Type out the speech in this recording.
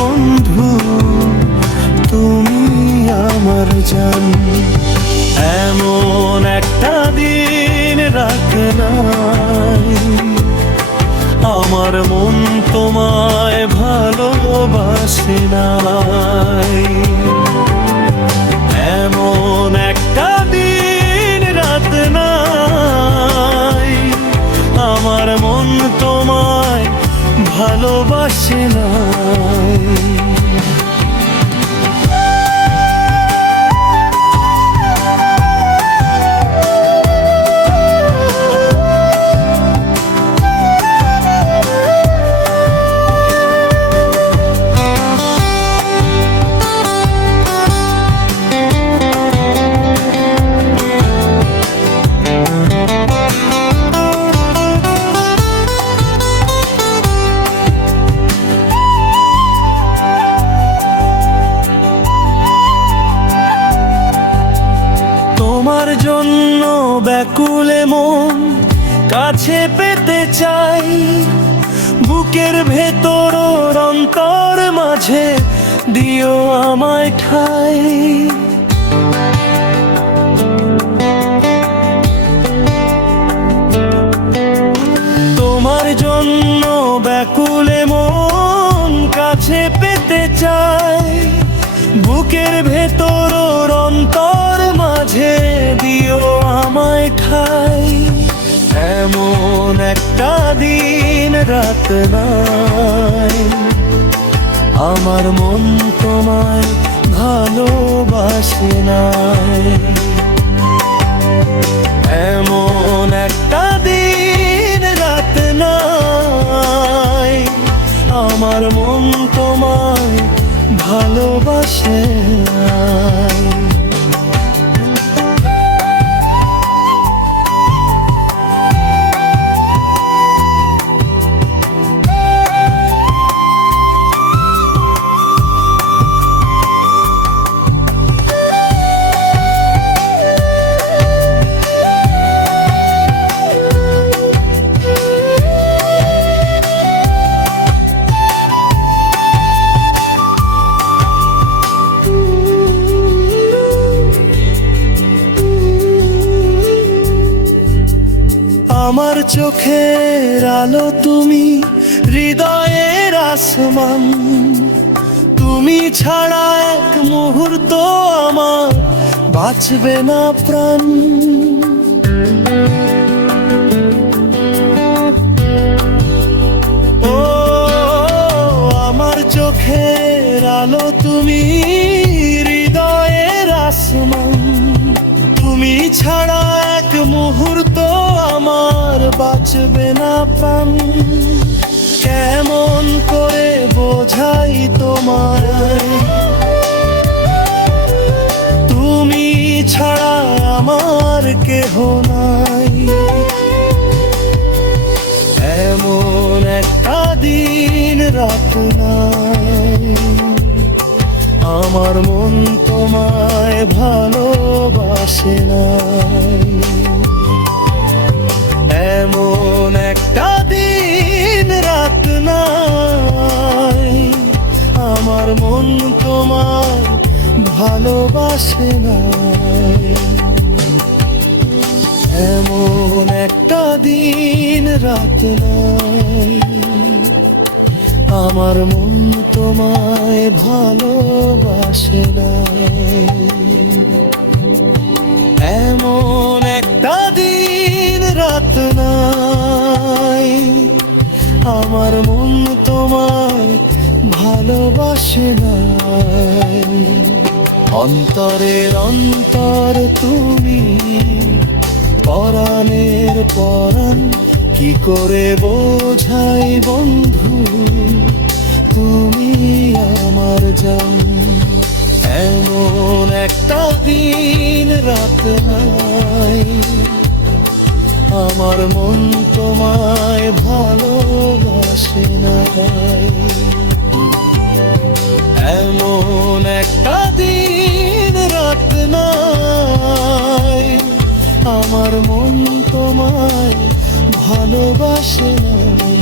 বন্ধু, তুমি আমার জান। এমন একটা দিন রাত নাই, আমার মন তোমায় ভালোবাসে নাই। এমন একটা দিন রাত নাই, আমার মন তোমায় ভালোবাসে নাই। তোমার জন্য ব্যাকুলে মন কাছে পেতে চাই, বুকের ভেতর অন্তর মাঝে দিও আমায় ঠাই। তোমার জন্য ব্যাকুলে মন কাছে পেতে চাই, বুকের ভেতর অন্তর মাঝে দিও আমায় ঠাই। এমন একটা দিন রাত নাই, আমার মন তোমায় ভালোবাসে নাই। এমন একটা দিন রাত নাই, আমার মন তোমায় ভালোবাসে নাই। আমার চোখের আলো তুমি, হৃদয়ের আসমান, তুমি ছাড়া এক মুহূর্ত আমার বাঁচবে না প্রাণ। ও আমার চোখের আলো তুমি, হৃদয়ের আসমান, তুমি ছাড়া এক মুহূর্ত আমার বাঁচবে না প্রাণ। কেমন করে বোঝাই তোমায়, তুমি ছাড়া আমার কেহ নাই। এমন একটা দিন রাত নাই, আমার মন তোমায় ভালোবাসে নাই। এমন একটা দিন রাত নাই, আমার মন তোমায় ভালোবাসে নাই। এমন একটা দিন রাত নাই, আমার মন তোমায় ভালোবাসে নাই। এমন একটা দিন রাত নাই, আমার মন তোমায় ভালোবাসে নাই। অন্তরের অন্তর তুমি, পরাণের পরাণ, কি করে বোঝাই বন্ধু, তুমি আমার জান। এমন একটা দিন রাত নাই, আমার মন তোমায় ভালোবাসে নাই। এমন একটা দিন রাত নাই, আমার মন তোমায় ভালোবাসে নাই।